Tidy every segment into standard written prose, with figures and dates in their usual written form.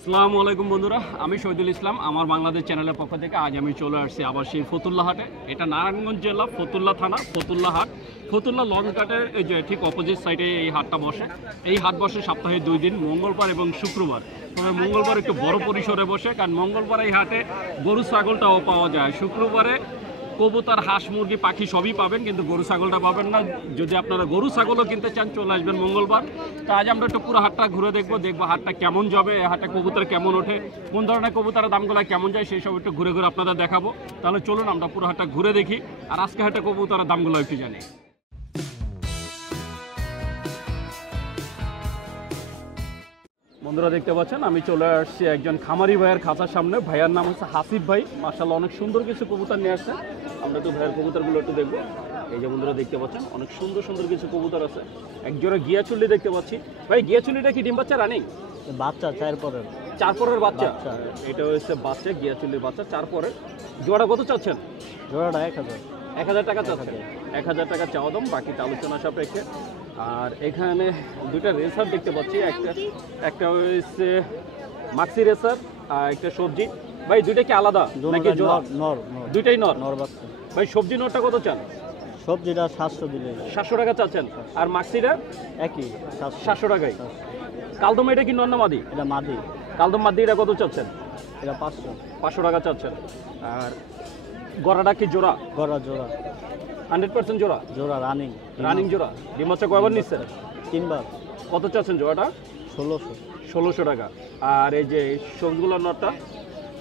আসসালামু আলাইকুম বন্ধুরা, আমি শহীদুল ইসলাম। আমার বাংলাদেশ চ্যানেলের পক্ষ থেকে আজ আমি চলে আসছি আবার সেই ফতুল্লা হাটে। এটা নারায়ণগঞ্জ জেলা ফতুল্লা থানা ফতুল্লা হাট। ফতুল্লা লঞ্চ ঘাটের এই যে ঠিক অপোজিট সাইডে এই হাটটা বসে। এই হাট বসে সপ্তাহে 2 দিন, মঙ্গলবার এবং শুক্রবার। তবে মঙ্গলবার একটু বড় পরিসরে বসে, কারণ মঙ্গলবার এই হাটে গরু ছাগলটাও পাওয়া যায়। শুক্রবারে কবুতর, হাঁস, মুরগি, পাখি সবই পাবেন, কিন্তু গরু ছাগলটা পাবেন না। যদি আপনারা গরু ছাগলও কিনতে চান চলে আসবেন মঙ্গলবার। তা আজ আমরা একটু পুরো হাটটা ঘুরে দেখবো হাটটা কেমন যাবে, হাটে কবুতর কেমন ওঠে, কোন ধরনের কবুতরের দামগুলো কেমন যায় সেই সব একটু ঘুরে ঘুরে আপনাদের দেখাবো। তাহলে চলুন আমরা পুরো হাটটা ঘুরে দেখি, আর আজকে হাটে কবুতরের দামগুলো একটু জানি। বন্ধুরা দেখতে পাচ্ছেন আমি চলে আসছি একজন খামারি ভাইয়ের খাঁচার সামনে। ভাইয়ার নাম হচ্ছে হাসিফ ভাই। মাশাআল্লাহ অনেক সুন্দর কিছু কবুতর নিয়ে আসছে। আমরা একটু ভাইয়ের কবুতরগুলো একটু দেখবো। এই যে বন্ধুরা দেখতে পাচ্ছেন অনেক সুন্দর সুন্দর কিছু কবুতর আছে। একজোড়া গিয়াচুল্লি দেখতে পাচ্ছি। ভাই গিয়াচুল্লিটা কি ডিম বাচ্চা রানিং? বাচ্চা 4 পরের বাচ্চা। এটা হচ্ছে বাচ্চা, গিয়াচুল্লির বাচ্চা 4 পরের। জোড়া কত চাচ্ছেন? জোড়াটা 1000 টাকা চাচ্ছেন। 1000 টাকা চাওয়া দাম, বাকিটা আলোচনা সাপেক্ষে। আর এখানে দুইটা রেসার দেখতে পাচ্ছি। একটা হচ্ছে মাক্সি রেসার আর একটা সবজি। ভাই দুইটা কি আলাদা নাকি জোড়া? নর। দুইটাই নর। নর বাচ্চা। ভাই সবজি নরটা কত চান? সবজিটা 700 দিলে। 700 টাকা চাচ্ছেন। আর মাক্সিটা একই 700 টাকায়। কালদম এটা কি নর না মাদি? এটা মাদি। কালদম মাদি, এটা কত চাচ্ছেন? এটা 500 টাকা চাচ্ছেন। আর গড়াটা কি জোড়া? গড়া জোড়া 100% জোড়া? জোড়া রানিং জোড়া। ডিম বাচ্চা কয়বার নিচ্ছেন? 3 বার। কত চাচ্ছেন জোড়াটা? 1600 টাকা। আর এই যে সবজিগুলো নরটা?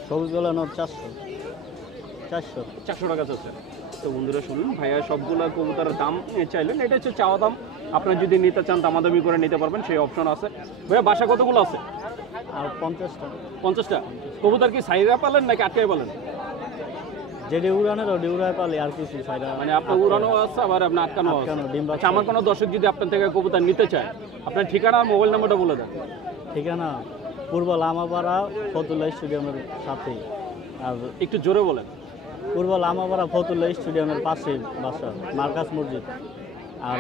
সবজিগুলো নর 400 টাকা চাচ্ছেন। তো বন্ধুরা শুনুন, ভাইয়া সবগুলো কবুতরের দাম চাইলেন। এটা হচ্ছে চাওয়া দাম। আপনারা যদি নিতে চান দামাদামি করে নিতে পারবেন, সেই অপশন আছে। ভাইয়া বাসা কতগুলো আছে? আর 50টা। কবুতর কি সাইরা পালেন নাকি আটকাই পালেন? যেটি উড়ানের ওটি উড়ায় পালে, আর কিছু সাইডা মানে আপনার উড়ানো আছে আবার আপনার আটকানো আছে। আচ্ছা, আমার কোনো দর্শক যদি আপনার থেকে কবুতর নিতে চায়, আপনার ঠিকানা আর মোবাইল নাম্বারটা বলে দেন। ঠিকানা পূর্ব লামাপাড়া ফতুল্লা স্টেডিয়ামের সাথেই। আর একটু জোরে বলেন। পূর্ব লামাপাড়া ফতুল্লা স্টেডিয়ামের পাশে বাসা, মার্কাস মসজিদ। আর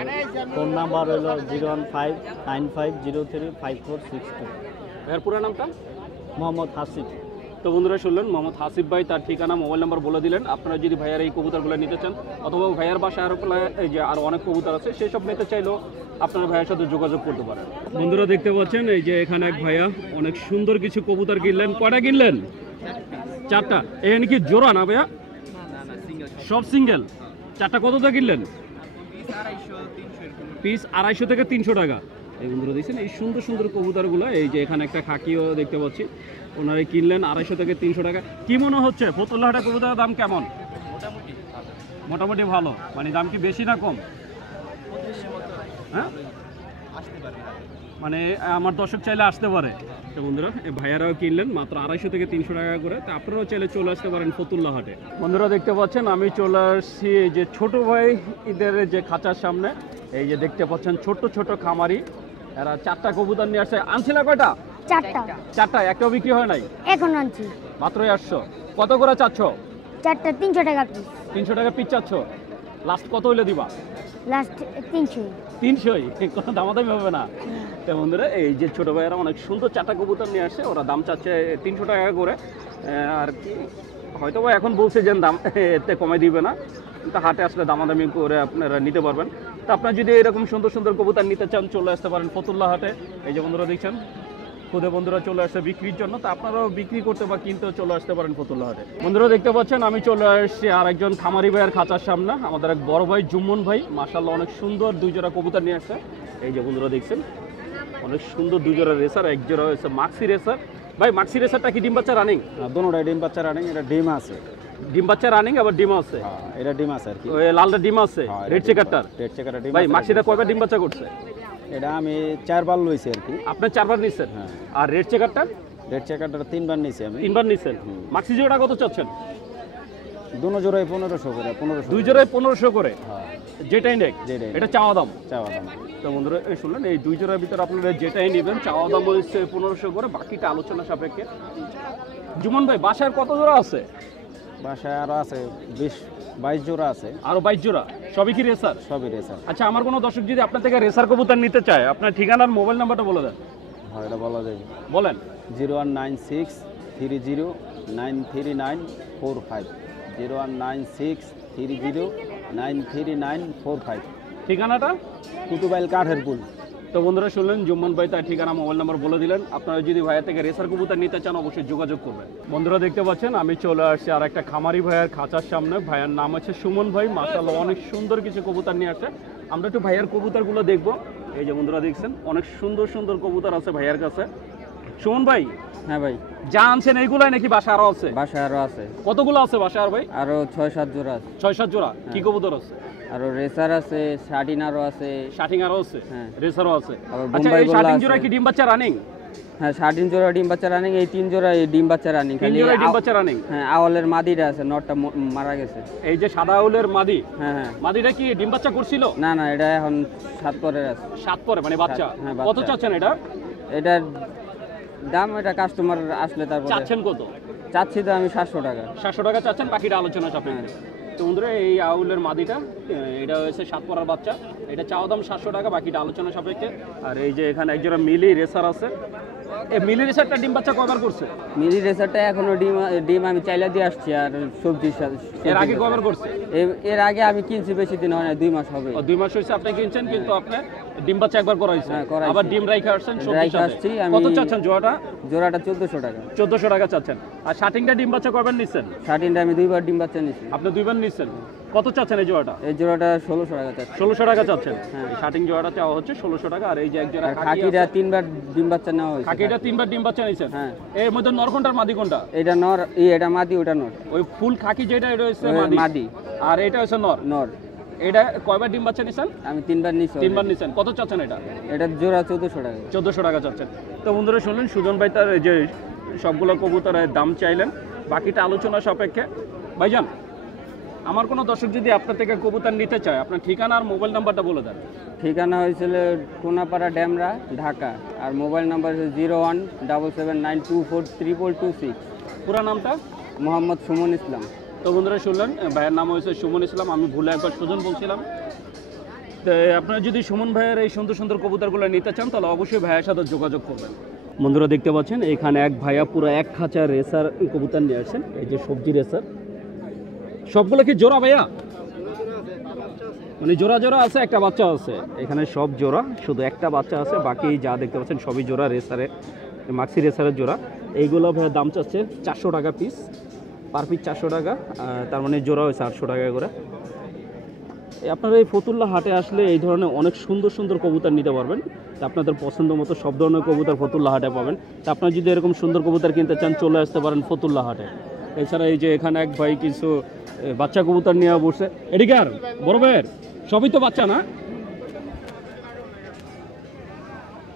ফোন নাম্বার হলো 01595035462। ভাইয়ার পুরো নামটা? মোহাম্মদ হাসিফ। তো বন্ধুরা শুনলেন, মোহাম্মদ হাসিফ ভাই তার ঠিকানা, মোবাইল নাম্বার বলে দিলেন। আপনারা যদি ভাইয়ার এই কবুতরগুলো নিতে চান, অথবা ভাইয়ার বাসায় আরও এই যে আরও অনেক কবুতর আছে, সেই সব নিতে চাইলেও আপনারা ভাইয়ের সাথে যোগাযোগ করতে পারেন। বন্ধুরা দেখতে পাচ্ছেন এই যে এখানে এক ভাইয়া অনেক সুন্দর কিছু কবুতর কিনলেন। কয়টা কিনলেন? 4টা। এখানে কি জোড়া না ভাইয়া? সব সিঙ্গেল। 4টা কতটা কিনলেন? পিস 250 থেকে 300 টাকা। এই বন্ধুরা দেখছেন এই সুন্দর সুন্দর কবুতরগুলো। এই যে এখানে একটা খাকিও দেখতে পাচ্ছি, ওনারা কিনলেন 250 থেকে 300 টাকা। কি মনে হচ্ছে ফতুল্লা হাটে কবুতরের দাম কেমন? মোটামুটি ভালো। মানে দাম কি বেশি না কম? হ্যাঁ, মানে আমার দর্শক চাইলে আসতে পারে। তো বন্ধুরা এই ভাইয়ারাও কিনলেন মাত্র 250 থেকে 300 টাকা করে। তো আপনারাও চাইলে চলে আসতে পারেন ফতুল্লা হাটে। বন্ধুরা দেখতে পাচ্ছেন আমি চলে আসছি এই যে ছোট ভাই ঈদের যে খাঁচার সামনে। এই যে দেখতে পাচ্ছেন ছোট ছোট খামারি, এরা 4টা কবুতর নিয়ে আসছে। আনছিল কয়টা? 4টা। একটাও বিক্রি হয় নাই? এখন আনছি মাত্রই আসছো। কত করে চাচ্ছ? 4টা 300 টাকা পিস। 300 টাকা পিস চাচ্ছ? লাস্ট কত হইলে দিবা? লাস্ট 300। 300ই? কোনো দামাদামি হবে না? তো বন্ধুরা এই যে ছোট ভাইয়েরা অনেক সুন্দর 4টা কবুতর নিয়ে আসছে। ওরা দাম চাচ্ছে 300 টাকা করে। আর কি হয়তো বা এখন বলছে যে দাম এতে কমাই দিবে না, কিন্তু হাটে আসলে দামাদামি করে আপনারা নিতে পারবেন। তো আপনারা যদি এরকম সুন্দর সুন্দর কবুতর নিতে চান চলে আসতে পারেন ফতুল্লা হাটে। এই যে বন্ধুরা দেখছেন খুদে বন্ধুরা চলে আসছে বিক্রির জন্য। তো আপনারাও বিক্রি করতে বা কিনতেও চলে আসতে পারেন ফতুল্লা হাটে। বন্ধুরা দেখতে পাচ্ছেন আমি চলে আসছি আর একজন খামারি ভাইয়ের খাঁচার সামনে। আমাদের এক বড় ভাই জুম্মন ভাই, মাশাআল্লাহ অনেক সুন্দর 2 জোড়া কবুতর নিয়ে আসছে। এই যে বন্ধুরা দেখছেন অনেক সুন্দর 2 জোড়া রেসার, এক জোড়া হচ্ছে মাক্সি রেসার। ভাই মাক্সি রেসারটা কি ডিম বাচ্চা রানিং? দোনোটাই ডিম বাচ্চা রানিং। এটা ডিম আছে। ডিম বাচ্চা রানিং আবার ডিম আছে? এটা ডিম আছে আর কি। ওই লালটা ডিম আছে, রেড চেকারটার? রেড চেকারটা ডিম। ভাই মাক্সিটা কয়বার ডিম বাচ্চা করছে? এটা আমি 4 বার লইছি আর কি। আপনি 4 বার নিছেন? হ্যাঁ। আর রেড চেকারটা? রেড চেকারটা 3 বার নিছি আমি। 3 বার নিছেন। মাক্সি জোড়া কত চাচ্ছেন? দুনো জোড়ায় 1500 করে। 2 জোড়ায় 1500 করে? হ্যাঁ। যেটাই নেক যেটাই। এটা চাওয়া দাম? চাওয়া দাম। তো বন্ধুরা এই শুনলেন এই 2 জোড়ার ভিতরে আপনারা যেটাই নেবেন চাওয়া দাম হচ্ছে 1500 করে, বাকিটা আলোচনা সাপেক্ষে। জুমন ভাই বাসার কত জোড়া আছে? বাসায় আরো আছে 20-22 জোড়া আছে। আরো 22 জোড়া? সবই কি রেসার? সবই রেসার। আচ্ছা, আমার কোনো দর্শক যদি আপনার থেকে রেসার কবুতর নিতে চায়, আপনার ঠিকানার মোবাইল নাম্বারটা বলে দেন। হয় এটা বলা যায়। বলেন। 0196309394 0196309394 ঠিকানাটা? কুতুবাইল কাঠের পুল। তো বন্ধুরা শুনলেন, জুম্মান ভাই তার ঠিকানা, মোবাইল নাম্বার বলে দিলেন। আপনারা যদি ভাইয়ের থেকে রেসার কবুতর নিতে চান অবশ্যই যোগাযোগ করবেন। বন্ধুরা দেখতে পাচ্ছেন আমি চলে আসছি আর একটা খামারি ভাইয়ের খাঁচার সামনে। ভাইয়ের নাম হচ্ছে সুমন ভাই, মাশাআল্লাহ অনেক সুন্দর কিছু কবুতর নিয়ে আসছে। আমরা একটু ভাইয়ের কবুতরগুলো দেখবো। এই যে বন্ধুরা দেখছেন অনেক সুন্দর সুন্দর কবুতর আছে ভাইয়ের কাছে। সুমন ভাই, হ্যাঁ ভাই, যা আনছেন এইগুলাই নাকি বাসা আরো আছে? বাসায় আরও আছে, কতগুলো আছে বাসা আর ভাই? আরও 6-7 জোড়া আছে। 6-7 জোড়া। কি কবুতর আছে? আরও রেসার আছে, শার্টিন আরও আছে। শাটিং আরো আছে, হ্যাঁ। রেসারও আছে। আবার আচ্ছা, বোম্বাই এই গোল্লা শাটিং আছে। জোড়া কি ডিম বাচ্চা রানিং? হ্যাঁ, শার্টিন জোড়া ডিম বাচ্চা রানিং, এই 3 জোড়া এই ডিম বাচ্চা রানিং। 3 জোড়া ডিম বাচ্চা রানিং। হ্যাঁ, আওয়ালের মাদিটা আছে, নটটা মারা গেছে। এই যে সাদা আউলের মাদি, হ্যাঁ হ্যাঁ। মাদিটা কি ডিম বাচ্চা করছিল? না না, এটা এখন 7 পরের আছে। 7 পরে মানে বাচ্চা। হ্যাঁ, কত বাচ্চা। চাচ্ছেন এটা? এটার দাম, এটা কাস্টমার আসলে তারপরে চাচ্ছেন কত? চাচ্ছি তো আমি 700 টাকা। 700 টাকা চাচ্ছেন, বাকিটা আলোচনা সাপেক্ষে। তো বন্ধুরা এই আউলের মাদিটা, এটা হচ্ছে 7 পরার বাচ্চা। এটা চাওয়া দাম 700 টাকা, বাকিটা আলোচনা সাপেক্ষে। আর এই যে এখানে একজোড়া মিলি রেসার আছে। এই মিলি রেসারটা ডিম বাচ্চা কয়বার করছে? মিলি রেসারটা এখনো ডিম আমি চাইলা দিয়ে আসছি। আর সবজির সাথে এর আগে কয়বার করছে? এর আগে আমি কিনছি, বেশি দিন হয় না, 2 মাস হবে। 2 মাস হয়েছে আপনি কিনছেন, কিন্তু আপনি ডিম বাচ্চা একবার করাইছেন। হ্যাঁ, করাইছি। আবার ডিম রাইখা আসছেন সবজির রাইখা সাথে। আসছি আমি। কত চাচ্ছেন জোড়াটা? জোড়াটা 1400 টাকা। 1400 টাকা চাচ্ছেন। আর শাটিংটা ডিম বাচ্চা কয়বার নিচ্ছেন? শার্টিনটা আমি 2 বার ডিম বাচ্চা নিছি। আপনি 2 বার নিচ্ছেন। কত চাচ্ছেন এই জোড়াটা? এই জোড়াটা 1600 টাকা চাচ্ছি। 1600 টাকা চাচ্ছেন। হ্যাঁ, শাটিং জোড়াটা চাওয়া হচ্ছে 1600 টাকা। আর এই যে এক জোড়া আর খাকি খাকিটা আছে, 3 বার ডিম বাচ্চা নেওয়া হয়েছে। খাকিটা 3 বার ডিম বাচ্চা নিছেন। হ্যাঁ। এর মধ্যে নর কোনটার মাদি কোনটা? এটা নর, এটা মাদি, ওটা নর। ওই ফুল খাকি যেটা এটা হচ্ছে ওই মাদি। মাদি। আর এটা হচ্ছে নর। নর। এটা কয়বার ডিম বাচ্চা নিছেন? আমি 3 বার নিছি। 3 বার নিছেন। কত চাচ্ছেন এটা? এটা জোড়া 1400 টাকা। 1400 টাকা চাচ্ছেন। তো বন্ধুরা শুনলেন, সুজন ভাই তার এই যে সবগুলো কবুতরের দাম চাইলেন, বাকিটা আলোচনা সাপেক্ষে। ভাইজান, আমার কোনো দর্শক যদি আপনার থেকে কবুতর নিতে চায়, আপনার ঠিকানা আর মোবাইল নাম্বারটা বলে দেন। ঠিকানা হয়েছিল কোনাপাড়া ড্যামরা, ঢাকা। আর মোবাইল নাম্বার হচ্ছে 017792432226। পুরা নামটা? মোহাম্মদ সুমন ইসলাম। তো বন্ধুরা শুনলেন, ভাইয়ের নাম হয়েছে সুমন ইসলাম। আমি ভুলে একবার সুজন বলছিলাম। তো আপনারা যদি সুমন ভাইয়ের এই সুন্দর সুন্দর কবুতরগুলো নিতে চান, তাহলে অবশ্যই ভাইয়ের সাথে যোগাযোগ করবেন। বন্ধুরা দেখতে পাচ্ছেন এখানে এক ভাইয়া পুরো 1 খাঁচা রেসার কবুতর নিয়ে আসছেন। এই যে সবজি রেসার, সবগুলো কি জোড়া ভাইয়া? মানে জোড়া জোড়া আছে, একটা বাচ্চা আছে। এখানে সব জোড়া, শুধু একটা বাচ্চা আছে। বাকি যা দেখতে পাচ্ছেন সবই জোড়া রেসারের, মাক্সি রেসারের জোড়া। এইগুলো ভাইয়া দাম চাচ্ছে 400 টাকা পিস, পার পিস 400 টাকা। তার মানে জোড়া হয়েছে 800 টাকা করে। আপনারা এই ফতুল্লা হাটে আসলে এই ধরনের অনেক সুন্দর সুন্দর কবুতর নিতে পারবেন। তা আপনাদের পছন্দ মতো সব ধরনের কবুতর ফতুল্লা হাটে পাবেন। তা আপনারা যদি এরকম সুন্দর কবুতর কিনতে চান, চলে আসতে পারেন ফতুল্লা হাটে। এছাড়া এই যে এখানে এক ভাই কিছু বাচ্চা কবুতর নিয়ে বসছে। এদিকে আর বড় ভাইয়ের সবই তো বাচ্চা না?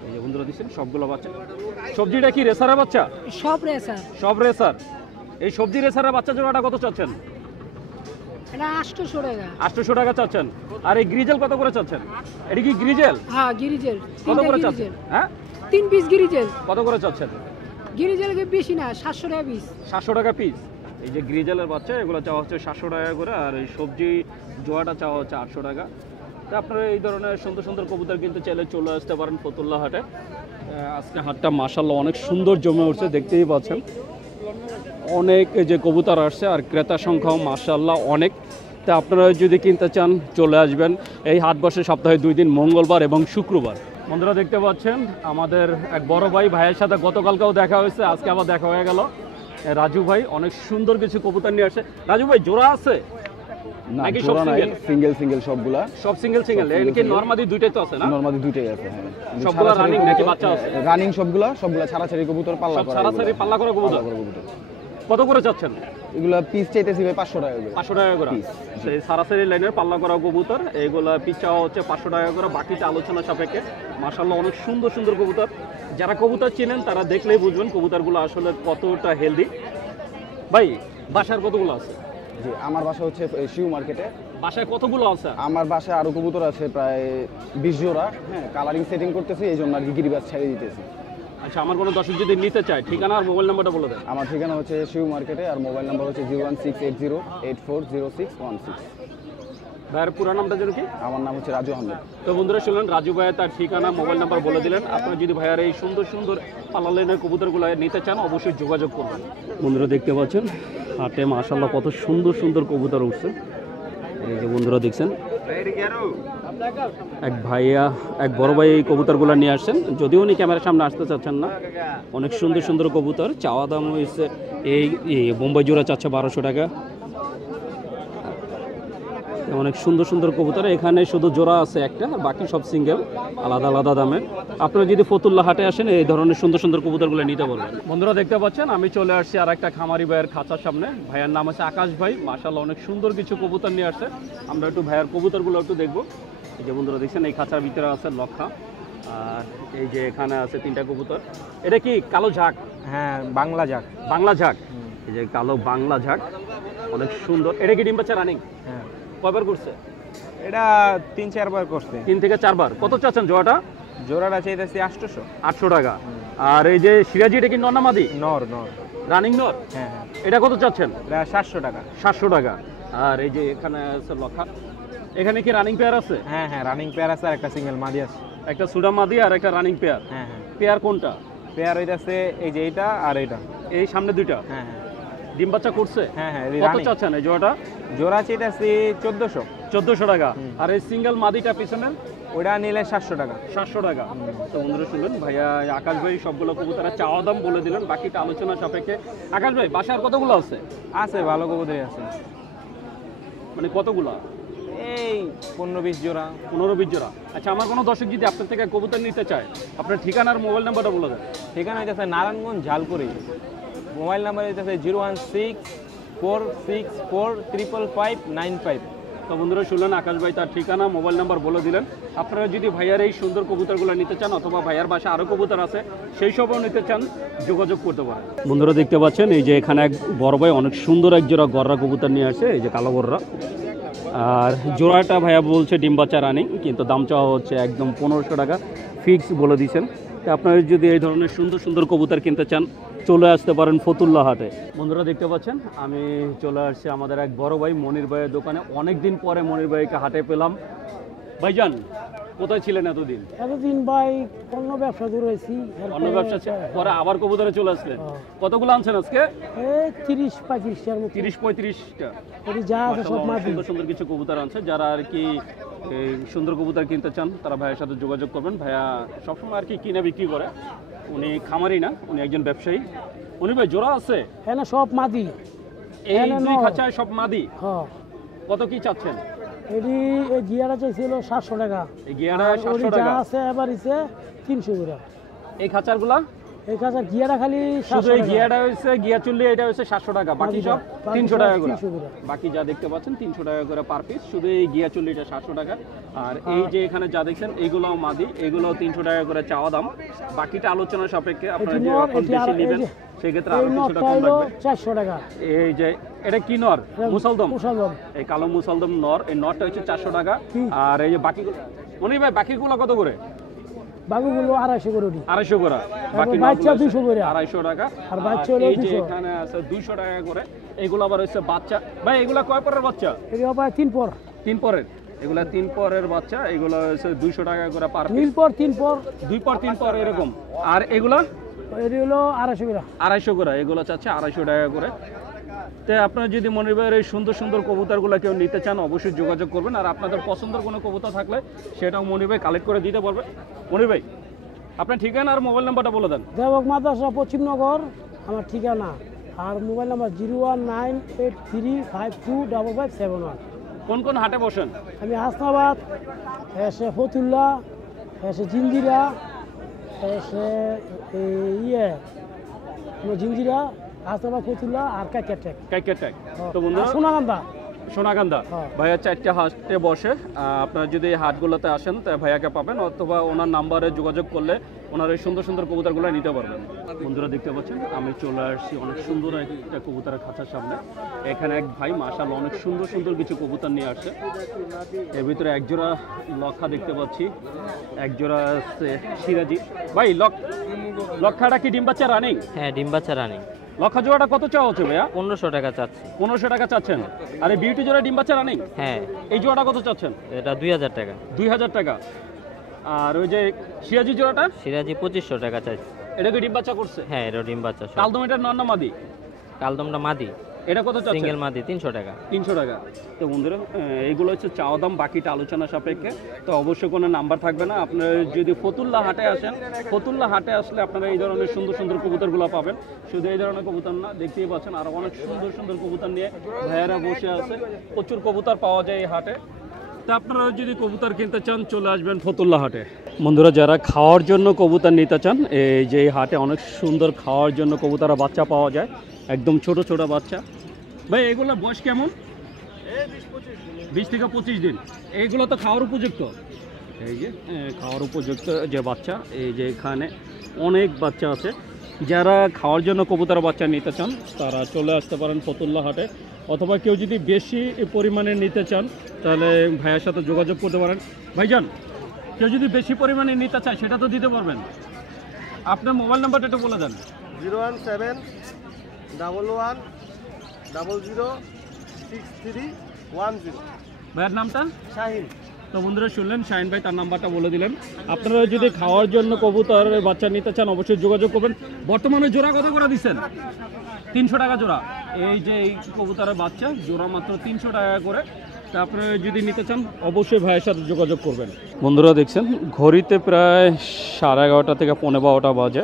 এই যে বন্ধুরা দিচ্ছেন সবগুলো বাচ্চা। সবজিটা কি রেসারের বাচ্চা? সব রেসার। সব রেসার। এই সবজি রেসারের বাচ্চা জোড়াটা কত চাচ্ছেন? এটা 800 টাকা। 800 টাকা চাচ্ছেন। আর এই গ্রিজেল কত করে চাচ্ছেন? এটা কি গ্রিজেল? হ্যাঁ, গিরিজেল। কত করে চাচ্ছেন? হ্যাঁ, 3 পিস গিরিজেল। কত করে চাচ্ছেন? গিরিজেল বেশি না, 700 টাকা পিস। 700 টাকা পিস। এই যে গ্রিজেলের বাচ্চা, এগুলো চাওয়া হচ্ছে 700 টাকা করে। আর এই সবজি জোয়াটা চাওয়া হচ্ছে 800 টাকা। তো আপনারা এই ধরনের সুন্দর সুন্দর কবুতর কিনতে চাইলে চলে আসতে পারেন ফতুল্লা হাটে। আজকে হাটটা মাশাআল্লাহ অনেক সুন্দর জমে উঠছে, দেখতেই পাচ্ছেন। অনেক যে কবুতর আসছে, আর ক্রেতা সংখ্যাও মাশাআল্লাহ অনেক। তা আপনারা যদি কিনতে চান চলে আসবেন। এই হাট বসে সপ্তাহে 2 দিন, মঙ্গলবার এবং শুক্রবার। বন্ধুরা দেখতে পাচ্ছেন আমাদের এক বড় ভাইয়ের সাথে গতকালকেও দেখা হয়েছে, আজকে আবার দেখা হয়ে গেল। রাজু ভাই অনেক সুন্দর কিছু কবুতর নিয়ে আসে। রাজু ভাই, জোড়া আছে নাকি সব সিঙ্গেল সবগুলা? সব সিঙ্গেল। এর কি নরমাদি দুইটাই তো আছে না? নরমাদি দুইটাই আছে, হ্যাঁ। সবগুলা রানিং নাকি বাচ্চা আছে? রানিং সবগুলা ছাড়াছাড়ি কবুতর, পাল্লা সব করা। ছাড়াছাড়ি পাল্লা করা কবুতর। কত করে চাচ্ছেন? এগুলা পিস চাইতেছি ভাই 500 টাকা করে। 500 টাকা করে পিস। সেই সারাসারি লাইনের পাল্লা করা কবুতর, এইগুলা পিস চাওয়া হচ্ছে 500 টাকা করে, বাকিটা আলোচনা সাপেক্ষে। মাশাআল্লাহ অনেক সুন্দর সুন্দর কবুতর। যারা কবুতর চেনেন তারা দেখলেই বুঝবেন কবুতরগুলো আসলে কতটা হেলদি। ভাই, বাসার কতগুলো আছে? জি, আমার বাসা হচ্ছে শিউ মার্কেটে। বাসায় কতগুলো আছে? আমার বাসায় আরো কবুতর আছে প্রায় 20 জোড়া। হ্যাঁ, কালারিং সেটিং করতেছি, এই জন্য আর কি গিরিবাজ ছেড়ে দিতেছি। আচ্ছা, আমার কোনো দর্শক যদি নিতে চায়, ঠিকানা আর মোবাইল নাম্বারটা বলে দেন। আমার ঠিকানা হচ্ছে শিউ মার্কেটে, আর মোবাইল নাম্বার হচ্ছে 01680840616। ভাইয়ের পুরো নামটা যেন কি? আমার নাম হচ্ছে রাজু আহমেদ। তো বন্ধুরা শুনলেন, রাজু ভাইয়া তার ঠিকানা, মোবাইল নাম্বার বলে দিলেন। আপনারা যদি ভাইয়ার এই সুন্দর সুন্দর পালালেনের কবুতরগুলো নিতে চান অবশ্যই যোগাযোগ করবেন। বন্ধুরা দেখতে পাচ্ছেন হাটে মাশাআল্লাহ কত সুন্দর সুন্দর কবুতর উঠছে। এই যে বন্ধুরা দেখছেন, এক ভাইয়া, এক বড় ভাই এই কবুতরগুলো নিয়ে আসছেন, যদিও উনি ক্যামেরার সামনে আসতে চাচ্ছেন না। অনেক সুন্দর সুন্দর কবুতর, চাওয়া দাম হয়েছে এই বোম্বাই জোড়া চাচ্ছে 1200 টাকা। অনেক সুন্দর সুন্দর কবুতর, এখানে শুধু জোড়া আছে একটা, বাকি সব সিঙ্গেল, আলাদা আলাদা দামে। আপনারা যদি ফতুল্লা হাটে আসেন এই ধরনের সুন্দর সুন্দর কবুতরগুলো নিতে পারবেন। বন্ধুরা দেখতে পাচ্ছেন আমি চলে আসছি আর একটা খামারি ভাইয়ের খাঁচার সামনে। ভাইয়ের নাম আছে আকাশ ভাই, মাশাআল্লাহ অনেক সুন্দর কিছু কবুতর নিয়ে আসছে। আমরা একটু ভাইয়ের কবুতরগুলো একটু দেখবো। এই যে বন্ধুরা দেখছেন, এই খাঁচার ভিতরে আছে লক্ষা, আর এই যে এখানে আছে 3টা কবুতর। এটা কি কালো ঝাঁক? হ্যাঁ, বাংলা যাক। বাংলা ঝাঁক, এই যে কালো বাংলা ঝাঁক, অনেক সুন্দর। এটা কি ডিম বাচ্চা রানিং? হ্যাঁ, কয়বার করছে? এটা 3-4 বার করছে। 3 থেকে 4 বার। কত চাচ্ছেন জোড়াটা? জোড়াটা চাইতেছি 800। 800 টাকা। আর এই যে সিরাজি, এটা কি নর না মাদি? নর নর। রানিং নর? হ্যাঁ হ্যাঁ, এটা কত চাচ্ছেন? এটা 700 টাকা। 700 টাকা। আর এই যে এখানে আছে লক্ষা, এখানে কি রানিং পেয়ার আছে? হ্যাঁ হ্যাঁ, রানিং পেয়ার আছে আর একটা সিঙ্গেল মাদি আছে। একটা সুডা মাদি আর একটা রানিং পেয়ার। হ্যাঁ হ্যাঁ, পেয়ার কোনটা? পেয়ার হইতাছে এই যে এইটা আর এইটা। এই সামনে দুইটা হ্যাঁ হ্যাঁ ডিম বাচ্চা করছে? হ্যাঁ হ্যাঁ, কত রানিং। চাচ্ছেন এই জোড়াটা? জোড়া চাইতেছি 1400। 1400 টাকা। আর এই সিঙ্গেল মাদিটা পিছনে? ওটা নিলে 700 টাকা। 700 টাকা। তো বন্ধুরা শুনলেন, ভাইয়া আকাশ ভাই সবগুলো কবুতরের চাওয়া দাম বলে দিলেন, বাকিটা আলোচনা সাপেক্ষে। আকাশ ভাই বাসার কতগুলো আছে? আছে, ভালো কবুতরই আছে। মানে কতগুলো? এই 15-20 জোড়া। 15-20 জোড়া। আচ্ছা, আমার কোনো দর্শক যদি আপনার থেকে কবুতর নিতে চায়, আপনার ঠিকানার মোবাইল নাম্বারটা বলে দেন। ঠিকানা হইতেছে নারায়ণগঞ্জ ঝালকুড়ি। মোবাইল নাম্বার হইতেছে 016-464-55595। তো বন্ধুরা শুনলেন, আকাশ ভাই তার ঠিকানা, মোবাইল নাম্বার বলে দিলেন। আপনারা যদি ভাইয়ার এই সুন্দর কবুতরগুলো নিতে চান, অথবা ভাইয়ার বাসা আরও কবুতর আছে সেই সবও নিতে চান, যোগাযোগ করতে পারেন। বন্ধুরা দেখতে পাচ্ছেন এই যে এখানে এক বড় ভাই অনেক সুন্দর এক জোড়া গররা কবুতর নিয়ে আসে, এই যে কালো গররা। আর জোড়াটা ভাইয়া বলছে ডিম বাচ্চা রানিং, কিন্তু দাম চাওয়া হচ্ছে একদম 1500 টাকা ফিক্স বলে দিয়েছেন। তো আপনারা যদি এই ধরনের সুন্দর সুন্দর কবুতর কিনতে চান, চলে আসতে পারেন ফতুল্লা হাটে। বন্ধুরা দেখতে পাচ্ছেন আমি চলে আসছি আমাদের এক বড় ভাই মনির ভাইয়ের দোকানে। অনেক দিন পরে মনির ভাইকে হাটে পেলাম। ভাইজান, কোথায় ছিলেন এতদিন? এতদিন ভাই অন্য ব্যবসা দূর হয়েছি, অন্য ব্যবসা পরে আবার কবুতরে চলে আসলেন। কতগুলো আনছেন আজকে? 30-35টার মতো। 30-35টা। যা আছে সব মাদি। সুন্দর সুন্দর কিছু কবুতর আনছে। যারা আর কি এই সুন্দর কবুতর কিনতে চান, তারা ভাইয়ের সাথে যোগাযোগ করবেন। ভাইয়া সবসময় আর কি কিনে বিক্রি করে, উনি খামারি না, উনি একজন ব্যবসায়ী। উনি ভাই জোড়া আছে? হ্যাঁ, না সব মাদি। এই দুই খাঁচায় সব মাদি। হ্যাঁ। কত কি চাচ্ছেন? এটি এই গিয়াটা চাইছিল 700 টাকা। এই গিয়াটা 700 যা টাকা আছে এবার ইসে 300 করে। এই খাঁচারগুলা? এই কাঁচা গিয়াটা খালি শুধু 700 এই টাকা। গিয়াটা হচ্ছে গিয়া চুল্লি, এটা হচ্ছে 700 টাকা, বাকি সব 300 টাকা করে। 300 করে। বাকি যা দেখতে পাচ্ছেন 300 টাকা করে পার পিস, শুধু এই গিয়া চুল্লিটা 700 টাকা। আর এই যে এখানে যা দেখছেন এইগুলোও মাদি, এগুলোও 300 টাকা করে চাওয়া দাম। বাকিটা আলোচনা সাপেক্ষে, আপনারা যে রকম বেশি নেবেন সেক্ষেত্রে আরো কিছুটা কম লাগবে। 400 টাকা। এই যে এটা কি নর? মুসলদম। মুসলদম। এই কালো মুসলদম নর, এই নরটা হচ্ছে 400 টাকা। আর এই যে বাকিগুলো মনি ভাই, বাকিগুলো কত করে? বাকিগুলো 250 করে। 250 করে। বাকি বাচ্চা 200 করে। 250 টাকা। আর বাচ্চা আর হলো এই যে 200। এখানে আছে 200 টাকা করে। এগুলো আবার হচ্ছে বাচ্চা। ভাই এগুলা কয় পরের বাচ্চা? এটি আবার 3 পর। 3 পরের। এগুলা 3 পরের বাচ্চা। এগুলো হচ্ছে 200 টাকা করে পার পিস। 3 পর 3 পর 2 পর 3 পর এরকম। আর এগুলা এটি হলো 250 করে। 250 করে। এগুলো চাচ্ছে 250 টাকা করে। তো আপনারা যদি মনির ভাইয়ের এই সুন্দর সুন্দর কবুতরগুলো কেউ নিতে চান, অবশ্যই যোগাযোগ করবেন। আর আপনাদের পছন্দের কোনো কবুতর থাকলে সেটাও মনির ভাই কালেক্ট করে দিতে পারবে। মনির ভাই, আপনার ঠিকানা আর মোবাইল নাম্বারটা বলে দেন। দেবক মাদ্রাসা পশ্চিমনগর আমার ঠিকানা, আর মোবাইল নাম্বার 01983525571। কোন কোন হাটে বসেন? আমি হাসনাবাদ, এসে ফতুল্লা, এসে জিঞ্জিরা, এসে জিঞ্জিরা, হাসনাবাদ, ফতুল্লা আর কাইকেটেক। কাইকেটেক। তো বন্ধুরা সোনাগান্দা। সোনাগান্দা। হ্যাঁ। ভাইয়া 4টে হাটে বসে। আপনারা যদি এই হাটগুলোতে আসেন তা ভাইয়াকে পাবেন, অথবা ওনার নাম্বারে যোগাযোগ করলে ওনার এই সুন্দর সুন্দর কবুতরগুলো নিতে পারবেন। বন্ধুরা দেখতে পাচ্ছেন আমি চলে আসছি অনেক সুন্দর একটা কবুতরের খাঁচার সামনে। এখানে এক ভাই মাশাআল্লাহ অনেক সুন্দর সুন্দর কিছু কবুতর নিয়ে আসছে। এর ভিতরে একজোড়া লক্ষা দেখতে পাচ্ছি, একজোড়া আছে সিরাজি। ভাই লক্ষাটা কি ডিম বাচ্চা রানিং? হ্যাঁ, ডিম বাচ্চা রানিং। লক্ষা জোড়াটা কত চাওয়া হচ্ছে ভাইয়া? 1500 টাকা চাচ্ছি। 1500 টাকা চাচ্ছেন। আর এই বিউটি জোড়া ডিম বাচ্চা রানিং? হ্যাঁ, এই জোড়াটা কত চাচ্ছেন? এটা 2000 টাকা। 2000 টাকা। আর ওই যে সিরাজি জোড়াটা? সিরাজি 2500 টাকা চাচ্ছি। এটা কি ডিম বাচ্চা করছে? হ্যাঁ, এটা ডিম বাচ্চা সব। কালদম এটা নর না মাদি? কালদমটা মাদি। এটা কত চাচ্ছেন? সিঙ্গেল মাদি 300 টাকা। 300 টাকা। তো বন্ধুরা এইগুলো হচ্ছে চাওয়া দাম, বাকিটা আলোচনা সাপেক্ষে। তো অবশ্যই কোনো নাম্বার থাকবে না। আপনারা যদি ফতুল্লা হাটে আসেন, ফতুল্লা হাটে আসলে আপনারা এই ধরনের সুন্দর সুন্দর কবুতরগুলো পাবেন। শুধু এই ধরনের কবুতর না, দেখতেই পাচ্ছেন আরও অনেক সুন্দর সুন্দর কবুতর নিয়ে ভাইয়ারা বসে আছে। প্রচুর কবুতর পাওয়া যায় এই হাটে। তা আপনারা যদি কবুতর কিনতে চান চলে আসবেন ফতুল্লা হাটে। বন্ধুরা যারা খাওয়ার জন্য কবুতর নিতে চান, এই যে এই হাটে অনেক সুন্দর খাওয়ার জন্য কবুতরা বাচ্চা পাওয়া যায়, একদম ছোট ছোট বাচ্চা। ভাই এগুলোর বয়স কেমন? 20 থেকে 25 দিন। এইগুলো তো খাওয়ার উপযুক্ত। এই যে খাওয়ার উপযুক্ত যে বাচ্চা, এই যে এখানে অনেক বাচ্চা আছে। যারা খাওয়ার জন্য কবুতর বাচ্চা নিতে চান তারা চলে আসতে পারেন ফতুল্লা হাটে, অথবা কেউ যদি বেশি পরিমাণে নিতে চান তাহলে ভাইয়ের সাথে যোগাযোগ করতে পারেন। ভাইজান, কেউ যদি বেশি পরিমাণে নিতে চায় সেটা তো দিতে পারবেন। আপনার মোবাইল নাম্বারটা একটু বলে দেন। 01711006310। ভাইয়ের নামটা? শাহিন। তো বন্ধুরা শুনলেন, শাহিন ভাই তার নাম্বারটা বলে দিলেন। আপনারা যদি খাওয়ার জন্য কবুতরের বাচ্চা নিতে চান অবশ্যই যোগাযোগ করবেন। বর্তমানে জোড়া কত করে দিচ্ছেন? 300 টাকা জোড়া। এই যে এই কবুতরের বাচ্চা জোড়া মাত্র 300 টাকা করে। তা আপনারা যদি নিতে চান অবশ্যই ভাইয়ের সাথে যোগাযোগ করবেন। বন্ধুরা দেখছেন ঘড়িতে প্রায় 11:30 থেকে 12:15 বাজে।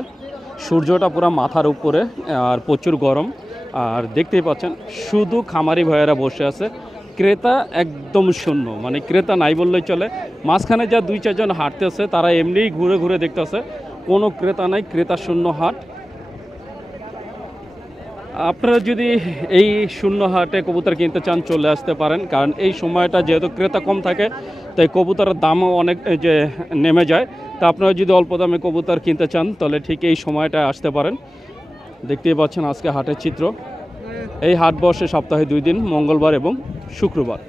সূর্যটা পুরো মাথার উপরে আর প্রচুর গরম। আর দেখতেই পাচ্ছেন শুধু খামারি ভাইয়েরা বসে আছে, ক্রেতা একদম শূন্য, মানে ক্রেতা নাই বললেই চলে। মাঝখানে যা 2-4 জন হাঁটতেছে তারা এমনিই ঘুরে ঘুরে দেখতেছে, কোনো ক্রেতা নাই, ক্রেতা শূন্য হাট। আপনারা যদি এই শূন্য হাটে কবুতর কিনতে চান চলে আসতে পারেন, কারণ এই সময়টা যেহেতু ক্রেতা কম থাকে তাই কবুতরের দামও অনেক যে নেমে যায়। তা আপনারা যদি অল্প দামে কবুতর কিনতে চান তাহলে ঠিক এই সময়টা আসতে পারেন। দেখতেই পাচ্ছেন আজকে হাটের চিত্র। এই হাট বসে সপ্তাহে 2 দিন, মঙ্গলবার এবং শুক্রবার।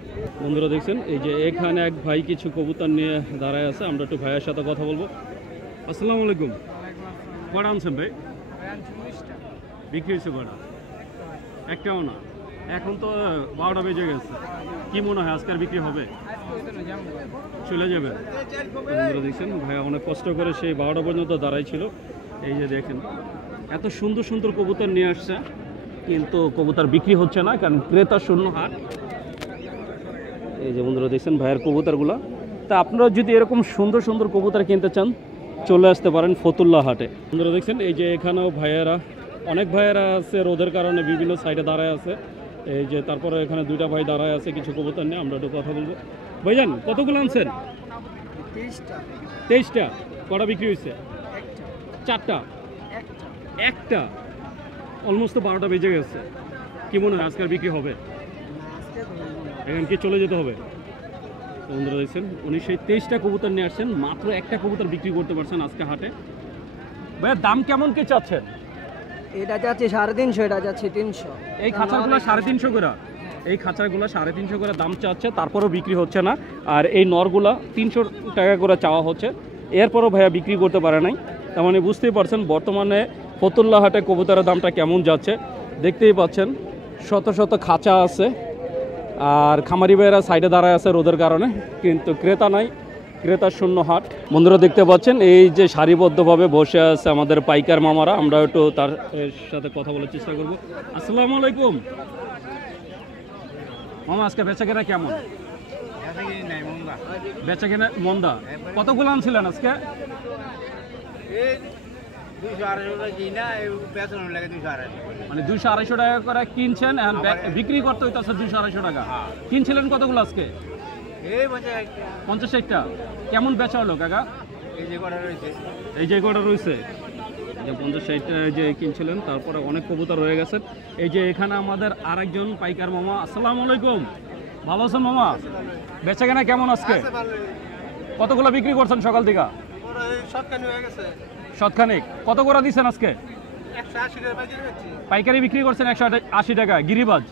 বন্ধুরা দেখছেন এই যে এখানে এক ভাই কিছু কবুতর নিয়ে দাঁড়ায় আছে, আমরা একটু ভাইয়ের সাথে কথা বলবো। আসসালামু আলাইকুম। কটা আনছেন ভাই? বিক্রি হয়েছে কটা? একটাও না। এখন তো 12টা বেজে গেছে, কি মনে হয় আজকের বিক্রি হবে? চলে যাবে। বন্ধুরা দেখছেন ভাই অনেক কষ্ট করে সেই 12টা পর্যন্ত দাঁড়াই ছিল। এই যে দেখেন এত সুন্দর সুন্দর কবুতর নিয়ে আসছে, কিন্তু কবুতর বিক্রি হচ্ছে না কারণ ক্রেতা শূন্য হাট। এই যে বন্ধুরা দেখছেন ভাইয়ের কবুতরগুলো। তা আপনারা যদি এরকম সুন্দর সুন্দর কবুতর কিনতে চান চলে আসতে পারেন ফতুল্লা হাটে। বন্ধুরা দেখছেন এই যে এখানেও ভাইয়েরা, অনেক ভাইয়েরা আছে, রোদের কারণে বিভিন্ন সাইডে দাঁড়ায় আছে। এই যে তারপরে এখানে 2টা ভাই দাঁড়ায় আছে কিছু কবুতর নিয়ে, আমরা একটু কথা বলবো। ভাইজান কতগুলো আনছেন? 23টা। কটা বিক্রি হয়েছে? 4টা। একটা। অলমোস্ট 12টা বেজে গেছে, কি মনে হয় আজকের বিক্রি হবে? এখন কি চলে যেতে হবে? বন্ধুরা দেখছেন উনি সেই 23টা কবুতর নিয়ে আসছেন, মাত্র একটা কবুতর বিক্রি করতে পারছেন আজকে হাটে। ভাইয়া দাম কেমন কি চাচ্ছেন? এটা যাচ্ছে 350, এটা যাচ্ছে 300। এই খাঁচাগুলো 350 করে, এই খাঁচাগুলো 350 করে দাম চাচ্ছে, তারপরেও বিক্রি হচ্ছে না। আর এই নরগুলা 300 টাকা করে চাওয়া হচ্ছে, এরপরও ভাইয়া বিক্রি করতে পারে নাই। তার মানে বুঝতেই পারছেন বর্তমানে ফতুল্লা হাটে কবুতরের দামটা কেমন যাচ্ছে। দেখতেই পাচ্ছেন শত শত খাঁচা আছে, আর খামারি ভাইয়েরা সাইডে দাঁড়ায় আছে রোদের কারণে, কিন্তু ক্রেতা নাই, ক্রেতা শূন্য হাট। বন্ধুরা দেখতে পাচ্ছেন এই যে সারিবদ্ধভাবে বসে আছে আমাদের পাইকার মামারা, আমরা একটু তার সাথে কথা বলার চেষ্টা করব। আসসালামু আলাইকুম মামা, আজকে বেচাকেনা কেমন? বেচাকেনা মন্দা। কতগুলো আনছিলেন আজকে? মানে 200-250 টাকা করে কিনছেন, বিক্রি করতে হইতেছে 200-250 টাকা। কিনছিলেন কতগুলো আজকে? 50-60টা। কেমন বেচা হলো কাকা? এই যে কটা রয়েছে, এই যে 50-60টা যে কিনছিলেন, তারপরে অনেক কবুতর রয়ে গেছে। এই যে এখানে আমাদের আরেকজন পাইকার মামা। আসসালামু আলাইকুম, ভালো আছেন মামা? বেচা কেনা কেমন আজকে? কতগুলো বিক্রি করছেন সকাল থেকে? শতখানিক। কত করে দিচ্ছেন আজকে? পাইকারি বিক্রি করছেন 180 টাকা। গিরিবাজ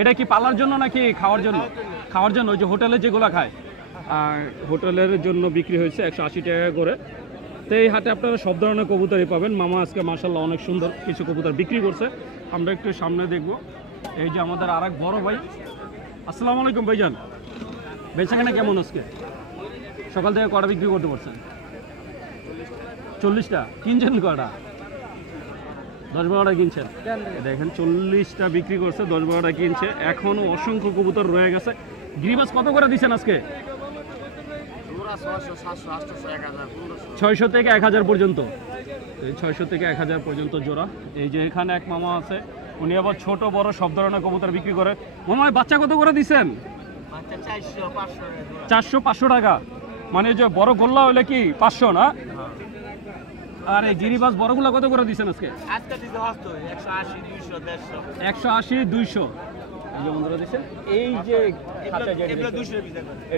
এটা কি পালার জন্য নাকি খাওয়ার জন্য? খাওয়ার জন্য, ওই যে হোটেলে যেগুলো খায়, আর হোটেলের জন্য বিক্রি হয়েছে 180 টাকা করে। তো এই হাটে আপনারা সব ধরনের কবুতরই পাবেন। মামা আজকে মাশাআল্লাহ অনেক সুন্দর কিছু কবুতর বিক্রি করছে, আমরা একটু সামনে দেখব। এই যে আমাদের আরেক বড় ভাই, আসসালামু আলাইকুম ভাইজান, বেচাকেনা কেমন আজকে? সকাল থেকে কটা বিক্রি করতে পারছেন? 40টা। কিনছেন কটা? 10-12টা কিনছেন। দেখেন 40টা বিক্রি করছে, 10-12টা কিনছে। এখনো অসংখ্য কবুতর রয়ে গেছে। গিরিবাস কত করে দিচ্ছেন আজকে? 600 থেকে 1000 পর্যন্ত। 600 থেকে 1000 পর্যন্ত জোড়া। এই যে এখানে এক মামা আছে, উনি আবার ছোট বড় সব ধরনের কবুতর বিক্রি করে। মামা বাচ্চা কত করে দিচ্ছেন? 400-500 টাকা। মানে যে বড় গোল্লা হলে কি 500 না? আর এই গিরিবাস বড়গুলা কত করে দিচ্ছেন আজকে? 180-200 বন্ধুরা দিচ্ছেন। এই যে এটা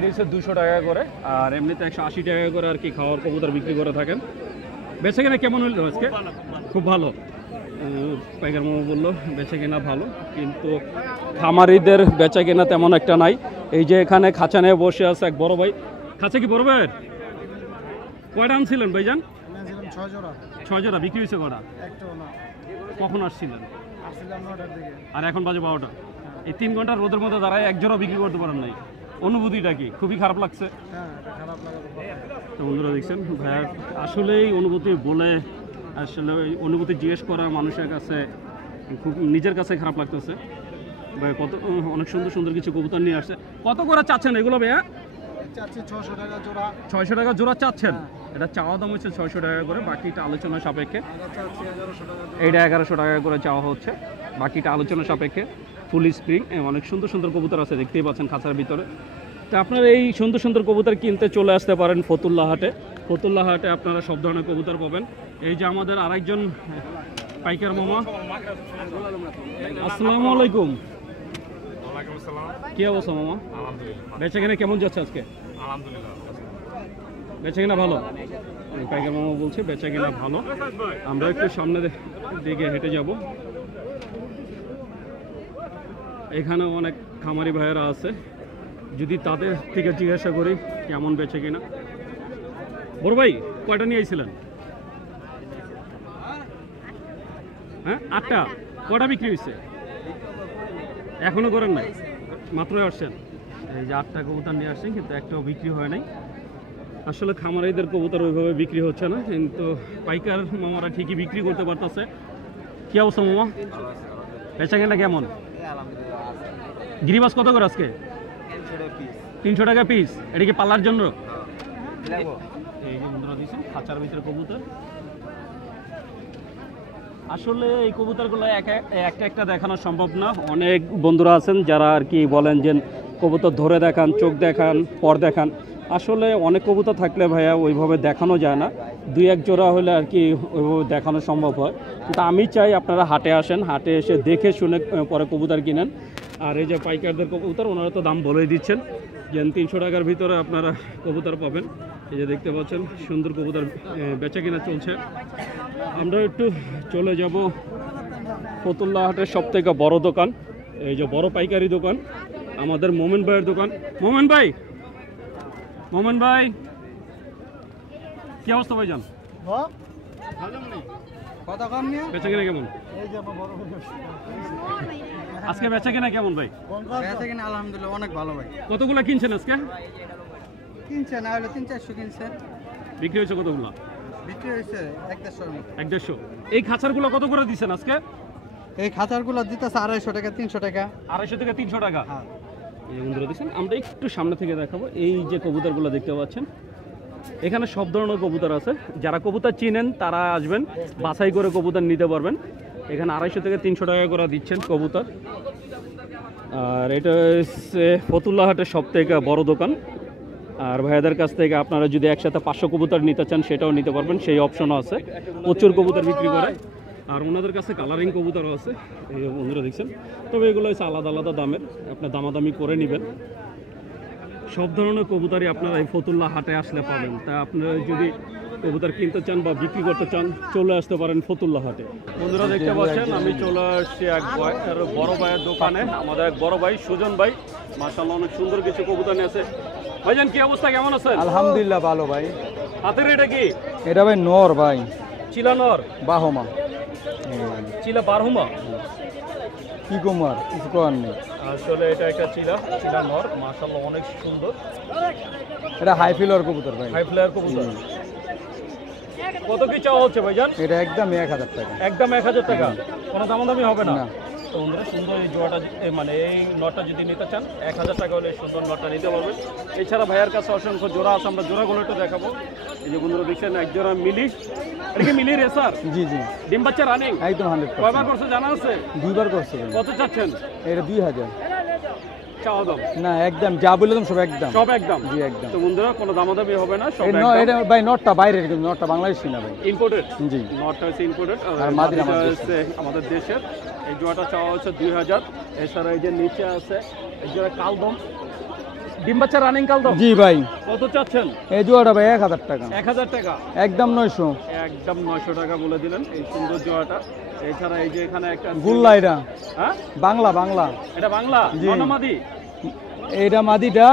হচ্ছে 200 টাকা করে, আর এমনিতে 180 টাকা করে আর কি খাওয়ার কবুতর বিক্রি করে থাকেন। বেচে কিনা কেমন হইল আজকে? খুব ভালো। পাইকার মামা বললো বেচে কিনা ভালো, কিন্তু খামারিদের বেচা কিনা তেমন একটা নাই। এই যে এখানে খাঁচা নিয়ে বসে আছে এক বড় ভাই। খাঁচা কি বড় ভাইয়ের? কয়টা আনছিলেন ভাইজান? 6 জোড়া। বিক্রি হয়েছে কটা? কখন আসছিলেন? আর এখন বাজে 12টা। এই 3 ঘন্টা রোদের মধ্যে দাঁড়ায় এক জোড়া বিক্রি করতে পারেন নাই। অনুভূতিটা কি? খুবই খারাপ লাগছে। তো বন্ধুরা দেখছেন ভাইয়ার আসলেই অনুভূতি বলে, আসলে অনুভূতি জিজ্ঞেস করা মানুষের কাছে খুব নিজের কাছে খারাপ লাগতেছে। ভাই কত অনেক সুন্দর সুন্দর কিছু কবুতর নিয়ে আসছে। কত করে চাচ্ছেন এগুলো ভাইয়া? 600 টাকা জোড়া চাচ্ছেন। এটা চাওয়া দাম হচ্ছে 600 টাকা করে, বাকিটা আলোচনা সাপেক্ষে। এইটা 1100 টাকা করে চাওয়া হচ্ছে, বাকিটা আলোচনা সাপেক্ষে। ফুল স্প্রিং অনেক সুন্দর সুন্দর কবুতর আছে, দেখতেই পাচ্ছেন খাঁচার ভিতরে। তো আপনারা এই সুন্দর সুন্দর কবুতর কিনতে চলে আসতে পারেন ফতুল্লা হাটে। ফতুল্লা হাটে আপনারা সব ধরনের কবুতর পাবেন। এই যে আমাদের আরেকজন পাইকার মামা, আসসালামু আলাইকুম। কি অবস্থা মামা? বেচা কিনা কেমন যাচ্ছে আজকে? বেচা কিনা ভালো। পাইকার মামা বলছে বেচা কিনা ভালো। আমরা একটু সামনে দিকে হেঁটে যাব। এখানে অনেক খামারি ভাইয়েরা আছে, যদি তাদের থেকে জিজ্ঞাসা করি কেমন বেচে কিনা। বড় ভাই কয়টা নিয়ে আইছিলেন? হ্যাঁ 8টা। কয়টা বিক্রি হয়েছে? এখনো করেন নাই, মাত্রই আসছেন। এই যে 8টা কবুতর নিয়ে আসছেন, কিন্তু একটাও বিক্রি হয় নাই। আসলে খামারিদের কবুতর ওইভাবে বিক্রি হচ্ছে না, কিন্তু পাইকার মামারা ঠিকই বিক্রি করতে পারতেছে। কি অবস্থা মামা? বেচা কিনা কেমন? গিরিবাস কত করে আজকে? 300 টাকা পিস। এটা কি পাল্লার জন্য? এই যে বন্ধুরা দিচ্ছেন খাঁচার ভিতরে কবুতর। আসলে এই কবুতরগুলো একটা একটা দেখানো সম্ভব না। অনেক বন্ধুরা আছেন যারা আর কি বলেন যে কবুতর ধরে দেখান, চোখ দেখান, পর দেখান। আসলে অনেক কবুতর থাকলে ভাইয়া ওইভাবে দেখানো যায় না, 2-1 জোড়া হলে আর কি ওইভাবে দেখানো সম্ভব হয়। কিন্তু আমি চাই আপনারা হাটে আসেন, হাটে এসে দেখে শুনে পরে কবুতর কিনেন। আর এই যে পাইকারদের কবুতর, ওনারা তো দাম বলেই দিচ্ছেন যে 300 টাকার ভিতরে আপনারা কবুতর পাবেন। এই যে দেখতে পাচ্ছেন সুন্দর কবুতর বেচা কিনা চলছে। আমরা একটু চলে যাব ফতুল্লা হাটের সব থেকে বড় দোকান, এই যে বড় পাইকারি দোকান, আমাদের মোমেন ভাইয়ের দোকান। মোমেন ভাই, মোমেন ভাই কি অবস্থা ভাইজান? বেচা কিনা কেমন আজকে? বেচা কিনা কেমন ভাই? আলহামদুলিল্লাহ অনেক ভালো ভাই। কতগুলো কিনছেন আজকে? কিনছেন না হলে 300-400 কিনছেন। বিক্রি হয়েছে কতগুলো? বিক্রি হয়েছে 150-150। এই খাঁচারগুলো কত করে দিচ্ছেন আজকে? এই খাঁচারগুলো দিতেছে 250 টাকা, 300 টাকা। 250 থেকে 300 টাকা। হ্যাঁ। এই বন্ধুরা দেখছেন, আমরা একটু সামনে থেকে দেখাবো। এই যে কবুতরগুলো দেখতে পাচ্ছেন, এখানে সব ধরনের কবুতর আছে। যারা কবুতর চিনেন তারা আসবেন, বাছাই করে কবুতর নিতে পারবেন। এখানে 250 থেকে 300 টাকা করে দিচ্ছেন কবুতর। আর এটা হচ্ছে ফতুল্লা হাটের সব থেকে বড় দোকান। আর ভাইয়াদের কাছ থেকে আপনারা যদি একসাথে 500 কবুতর নিতে চান সেটাও নিতে পারবেন, সেই অপশনও আছে। প্রচুর কবুতর বিক্রি করে, আর ওনাদের কাছে কালারিং কবুতরও আছে। এই বন্ধুরা দেখছেন, তবে এগুলো হচ্ছে আলাদা আলাদা দামের, আপনার দামাদামি করে নেবেন। সব ধরনের কবুতরই আপনারা এই ফতুল্লা হাটে আসলে পাবেন। তা আপনারা যদি কবুতর কিনতে চান বা বিক্রি করতে চান চলে আসতে পারেন ফতুল্লা হাটে। বন্ধুরা দেখতে পাচ্ছেন আমি চলে আসছি এক বড় ভাইয়ের দোকানে। আমাদের এক বড় ভাই সুজন ভাই মাশাআল্লাহ অনেক সুন্দর কিছু কবুতর নিয়ে আছে। ভাইজান কি অবস্থা, কেমন আছেন? আলহামদুলিল্লাহ ভালো ভাই। হাতের এটা কি? এটা ভাই নর ভাই, চিলা নর, বাহমা। চিলা বারহুমা। কি কুমার কিছু করার নেই। আসলে এটা একটা চিলা নর, মাশাআল্লাহ অনেক সুন্দর। এটা হাই ফিলার কবুতর ভাই, হাই ফ্লায়ার কবুতর। কত কি চাওয়া হচ্ছে ভাইজান? এটা একদম 1000 টাকা। একদম 1000 টাকা, কোনো দামাদামি হবে না? না। তো বন্ধুরা সুন্দর এই জোড়াটা মানে এই নটটা যদি নিতে চান 1000 টাকা হলে সুন্দর নটটা নিতে পারবেন। এছাড়া ভাইয়ার কাছে অসংখ্য জোড়া আছে, আমরা জোড়াগুলো একটু দেখাবো। এই যে বন্ধুরা দেখছেন এক জোড়া মিলি, এটা কি মিলি রেসার? জি জি, ডিম বাচ্চা রানিং একদম 100%। কয়বার করছে জানা আছে? 2 বার করছে ভাই। কত চাচ্ছেন? এটা 2000। চাওয়া দাম না একদম যা বললাম সব একদম। সব একদম? জি একদম। তো বন্ধুরা কোনো দামাদামি হবে না, সব এটা ভাই নটটা বাইরের, কিন্তু নটটা বাংলাদেশি না ভাই। ইম্পোর্টেড। জি। নটটা হচ্ছে ইম্পোর্টেড আর মাদিটা হচ্ছে আমাদের দেশের। এই জোড়াটা চাওয়া হচ্ছে 2000। এছাড়া এই যে নিচে আছে এই জোড়া কালদম, ডিম বাচ্চা রানিং কালদম। জি ভাই। কত চাচ্ছেন? এই জোড়াটা ভাই 1000 টাকা। 1000 টাকা, একদম 900। একদম 900 টাকা বলে দিলেন এই সুন্দর জোড়াটা। এছাড়া এই যে এখানে একটা গুল্লা, এটা হ্যাঁ বাংলা বাংলা। এটা বাংলা জি। নটমাদি, এইটা মাদিটা,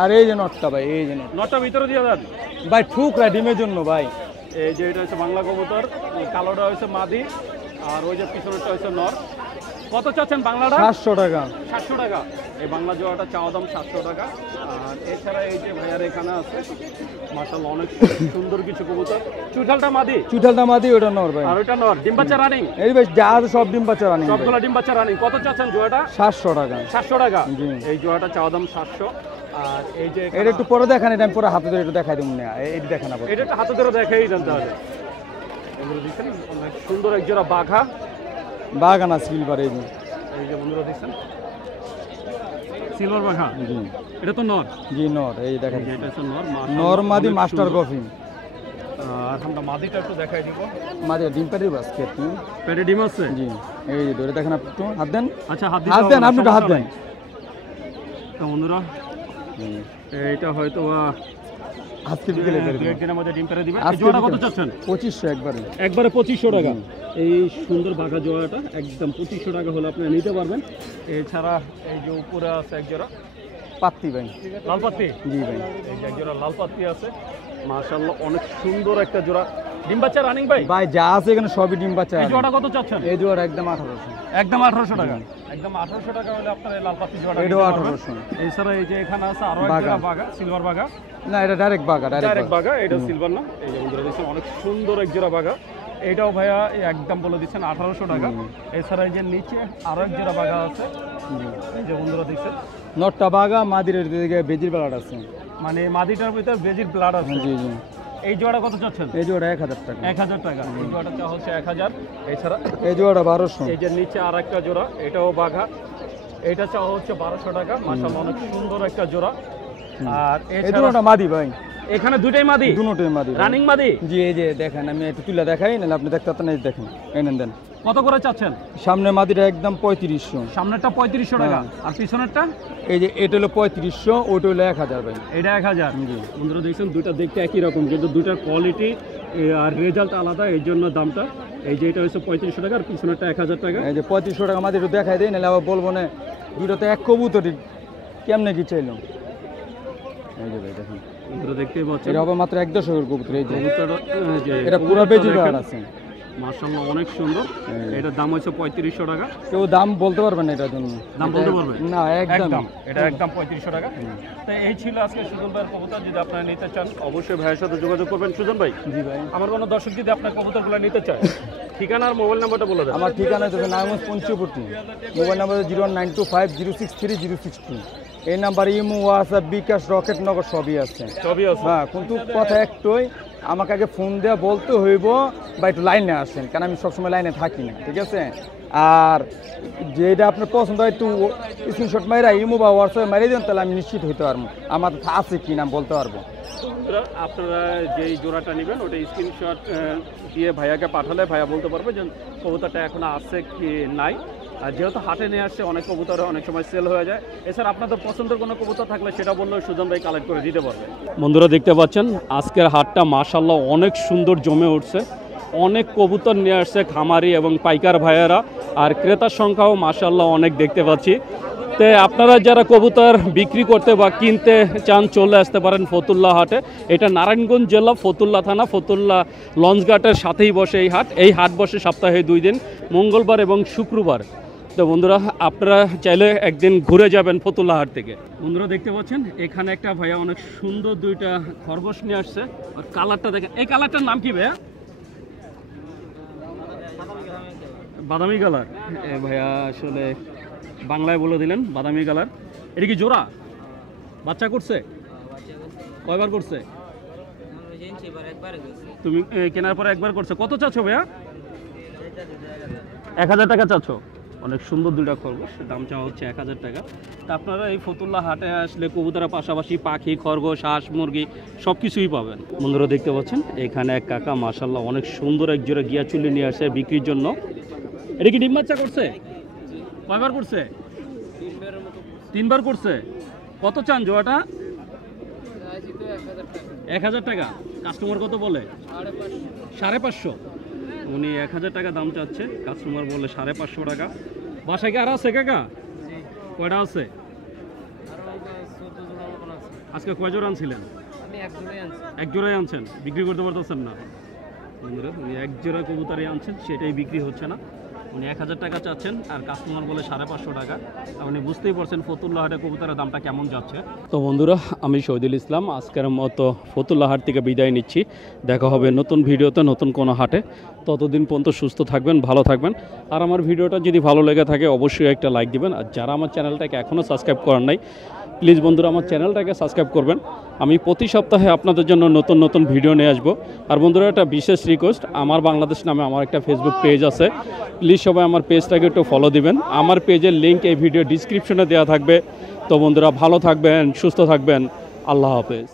আর এই যে নটটা ভাই, এই যে নট নটটা ভিতরে দিয়ে দেন ভাই, ঠুকরা ডিমের জন্য ভাই। এই যে এটা হচ্ছে বাংলা কবুতর, এই কালোটা হচ্ছে মাদি, আর ওই যে পিছনেরটা হচ্ছে নর। কত চাচ্ছেন বাংলাটা? 700 টাকা। 700 টাকা। এই বাংলা জোড়াটা চাওয়া দাম 700 টাকা। আর এছাড়া এই যে ভাইয়ার এখানে আছে মাশাআল্লাহ অনেক সুন্দর কিছু কবুতর। চুঠালটা মাদি, চুঠালটা মাদি, ওটা নর ভাই। আর ওইটা নর। ডিম বাচ্চা রানিং? এই ভাই যা আছে সব ডিম বাচ্চা রানি। সবগুলো ডিম বাচ্চা রানিং। কত চাচ্ছেন জোড়াটা? 700 টাকা। 700 টাকা। জি। এই জোড়াটা চাওয়া দাম 700। আর এই যে এটা একটু পরে দেখান, এটা আমি পরে হাতে ধরে একটু দেখাই দেবো না, এইটা দেখান আবার। এটা একটা হাতে ধরে দেখাই দেন তাহলে। এগুলো দেখছেন অনেক সুন্দর এক জোড়া বাঘা, বাগানা সিলভার, এই যে এই যে বন্ধুরা দেখছেন সিলভার বাঘা। জি এটা তো নর। জি নর, এই দেখেন এটা হচ্ছে নর। নর মাদি, অনেক মাস্টার সুন্দর। কফি। আর আমরা মাদিটা একটু দেখাই দিব। মাদি ডিম পাটির বাস্কেট। পেটে ডিম আছে? জি, এই যে ধরে দেখেন, আপনি একটু হাত দেন। আচ্ছা হাত হাত দেন, আপনি একটু হাত দেন। তো বন্ধুরা এইটা হয়তো আজকে বিকেলে দু একদিনের মধ্যে ডিম পেড়ে দিবে। এই আজকে জোড়াটা কত বিকেলে। চাচ্ছেন? 2500 একবারে। একবারে 2500 টাকা। এই সুন্দর বাঘা জোড়াটা একদম 2500 টাকা হলে আপনি নিতে পারবেন। এছাড়া এই যে উপরে আছে এক জোড়া পাত্তি ভাই। লাল পাত্তি। জি ভাই। এই যে এক জোড়া লাল পাত্তি আছে, মাশাআল্লাহ অনেক সুন্দর একটা জোড়া। ডিম বাচ্চা রানিং ভাই? ভাই যা আছে এখানে সবই ডিম বাচ্চা। এই জোড়াটা কত চাচ্ছেন? এই জোড়া একদম 1800। একদম 1800 টাকা। একদম 1800 টাকা হলে আপনার এই লাল পাত্তি জোড়াটা এটাও নিতে পারবেন। 1800। এছাড়া এই যে এখানে আছে আরো এক বাঘা। জোড়া বাঘা, সিলভার বাঘা। না এটা ডাইরেক্ট বাগা, ডাইরেক্ট বাঘা, এটা সিলভার না। এই যে বন্ধুরা দেখছেন অনেক সুন্দর এক জোড়া বাঘা। এটাও ভাইয়া একদম বলে দিচ্ছেন 1800 টাকা। এছাড়া এই যে নিচে আরো এক জোড়া বাঘা আছে, এই যে বন্ধুরা দেখছেন নটটা বাগা, মাদির দিকে বেজির বেলাট আছে। মানে মাদিটার ভিতর বেজির ব্লাড আছে। জি জি। এই জোড়া কত চাচ্ছেন? এই জোড়া 1000 টাকা। 1000 টাকা। এই জোড়াটা চাওয়া হচ্ছে 1000। এছাড়া এই জোড়া 1200। এই যে নিচে আর একটা জোড়া, এটাও বাঘা, এটা চাওয়া হচ্ছে 1200 টাকা। মাশাআল্লাহ অনেক সুন্দর একটা জোড়া। আর এই এছাড়া দুটোটা মাদি ভাই। এখানে দুইটাই মাদি, দুটোই মাদি ভাই। রানিং মাদি। জি এই যে দেখেন, আমি একটু তুলে দেখাই, নাহলে আপনি দেখতে পাচ্ছেন। এই দেখেন, এই নেন দেন। কত করে চাচ্ছেন? সামনে মাদিটা একদম 3500। সামনেরটা 3500 টাকা, আর পিছনেরটা এই যে এটা হলো 3500, ওটা হলো 1000 ভাই। এটা 1000। জি। বন্ধুরা দেখছেন দুইটা দেখতে একই রকম, কিন্তু দুইটার কোয়ালিটি আর রেজাল্ট আলাদা, এই জন্য দামটা। এই যে এটা হচ্ছে 3500 টাকা, আর পিছনেরটা 1000 টাকা। এই যে 3500 টাকা মাদি একটু দেখাই দেয়, নাহলে আবার বলবো না দুটোতে এক কবুতরই কেমনে কি চাইলো। এই যে ভাই দেখেন, বন্ধুরা দেখতেই পাচ্ছেন এটা হবে মাত্র 1 দশকের কবুতর। এই যে কবুতরটা, যে এটা পুরো কবুতরটা বেজি দেখেন, বেলাট আছে। মাশাআল্লাহ অনেক সুন্দর। এটার দাম হচ্ছে 3500 টাকা। কেউ দাম বলতে পারবে না এটার জন্য। দাম বলতে পারবে না একদম। এটা একদম 3500 টাকা। তো এই ছিল আজকে সুজন ভাইয়ের কবুতর। যদি আপনারা নিতে চান অবশ্যই ভাইয়ের সাথে যোগাযোগ করবেন। সুজন ভাই, জি ভাই। আমার কোনো দর্শক যদি আপনার কবুতরগুলো নিতে চায়, ঠিকানা আর মোবাইল নাম্বারটা বলে দেন। আমার ঠিকানা হচ্ছে নারায়ণগঞ্জ পঞ্চবটি। Mobile number 09250630632। এই নাম্বারে ইমো, হোয়াটসঅ্যাপ, বিকাশ, রকেট, নগর সবই আছে। সবই আছে। হ্যাঁ, কিন্তু কথা একটাই, আমাকে আগে ফোন দেওয়া বলতে হইব বা একটু লাইনে আসেন, কারণ আমি সবসময় লাইনে থাকি না, ঠিক আছে? আর যেটা আপনার পছন্দ হয় একটু স্ক্রিনশট মাইরা ইমো বা হোয়াটসঅ্যাপে মারিয়ে দেন, তাহলে আমি নিশ্চিত হইতে পারবো আমার আছে কি না বলতে পারবো। বন্ধুরা, আপনারা যেই জোড়াটা নেবেন ওটা স্ক্রিনশট দিয়ে ভাইয়াকে পাঠালে ভাইয়া বলতে পারবে যে কবুতরটা এখন আছে কি নাই। আর যেহেতু হাটে নিয়ে আসছে, অনেক কবুতর অনেক সময় সেল হয়ে যায়। এছাড়া আপনাদের পছন্দের কোনো কবুতর থাকলে সেটা বললেও সুজন ভাই কালেক্ট করে দিতে পারবে। বন্ধুরা দেখতে পাচ্ছেন আজকের হাটটা মাশাআল্লাহ অনেক সুন্দর জমে উঠছে। অনেক কবুতর নিয়ে আসছে খামারি এবং পাইকার ভাইয়েরা, আর ক্রেতার সংখ্যাও মাশাআল্লাহ অনেক দেখতে পাচ্ছি। তো আপনারা যারা কবুতর বিক্রি করতে বা কিনতে চান চলে আসতে পারেন ফতুল্লা হাটে। এটা নারায়ণগঞ্জ জেলা ফতুল্লা থানা ফতুল্লা লঞ্চঘাটের সাথেই বসে এই হাট। এই হাট বসে সপ্তাহে 2 দিন, মঙ্গলবার এবং শুক্রবার। তো বন্ধুরা আপনারা চাইলে একদিন ঘুরে যাবেন ফতুল্লা হাট থেকে। বন্ধুরা দেখতে পাচ্ছেন এখানে একটা ভাইয়া অনেক সুন্দর 2টা খরগোশ নিয়ে আসছে। আর কালারটা দেখেন, এই কালারটার নাম কি ভাইয়া? বাদামি কালার। ভাইয়া আসলে বাংলায় বলে দিলেন বাদামি কালার। এটা কি জোড়া? বাচ্চা করছে? কয়বার করছে? তুমি কেনার পরে একবার করছে। কত চাচ্ছ ভাইয়া? 1000 টাকা চাচ্ছ? অনেক সুন্দর 2টা খরগোশ, দাম চাওয়া হচ্ছে 1000 টাকা। তা আপনারা এই ফতুল্লা হাটে আসলে কবুতরের পাশাপাশি পাখি, খরগোশ, হাঁস, মুরগি সব কিছুই পাবেন। বন্ধুরা দেখতে পাচ্ছেন এখানে এক কাকা মাশাআল্লাহ অনেক সুন্দর এক জোড়া গিয়াচুলি নিয়ে আসে বিক্রির জন্য। এটা কি ডিম বাচ্চা করছে? কয়বার করছে? 3বার করছে। কত চান জোড়াটা? 1000 টাকা। কাস্টমার কত বলে? 550। উনি 1000 টাকা দাম চাচ্ছে, কাস্টমার বলে 550 টাকা। বাসায় কি আর আছে কাকা? কয়টা আছে? আজকে কয় জোড়া আনছিলেন? এক জোড়াই আনছেন, বিক্রি করতে পারতেছেন না। বন্ধুরা উনি 1 জোড়া কবুতরই আনছেন, সেটাই বিক্রি হচ্ছে না। উনি 1000 টাকা চাচ্ছেন আর কাস্টমার বলে 550 টাকা। আপনি বুঝতেই পারছেন ফতুল্লা হাটে কবুতরের দামটা কেমন যাচ্ছে। তো বন্ধুরা আমি শহীদুল ইসলাম আজকের মতো ফতুল্লা হাট থেকে বিদায় নিচ্ছি। দেখা হবে নতুন ভিডিওতে নতুন কোনো হাটে। ততদিন পর্যন্ত সুস্থ থাকবেন, ভালো থাকবেন। আর আমার ভিডিওটা যদি ভালো লেগে থাকে অবশ্যই একটা লাইক দিবেন। আর যারা আমার চ্যানেলটাকে এখনও সাবস্ক্রাইব করেন নাই প্লিজ বন্ধুরা আমার চ্যানেলটাকে সাবস্ক্রাইব করবেন। আমি প্রতি সপ্তাহে আপনাদের জন্য নতুন নতুন ভিডিও নিয়ে আসবো। আর বন্ধুরা একটা বিশেষ রিকোয়েস্ট, আমার বাংলাদেশ নামে আমার একটা ফেসবুক পেজ আছে, প্লিজ সবাই আমার পেজটাকে একটু ফলো দিবেন। আমার পেজের লিঙ্ক এই ভিডিও ডিসক্রিপশনে দেওয়া থাকবে। তো বন্ধুরা ভালো থাকবেন, সুস্থ থাকবেন। আল্লাহ হাফেজ।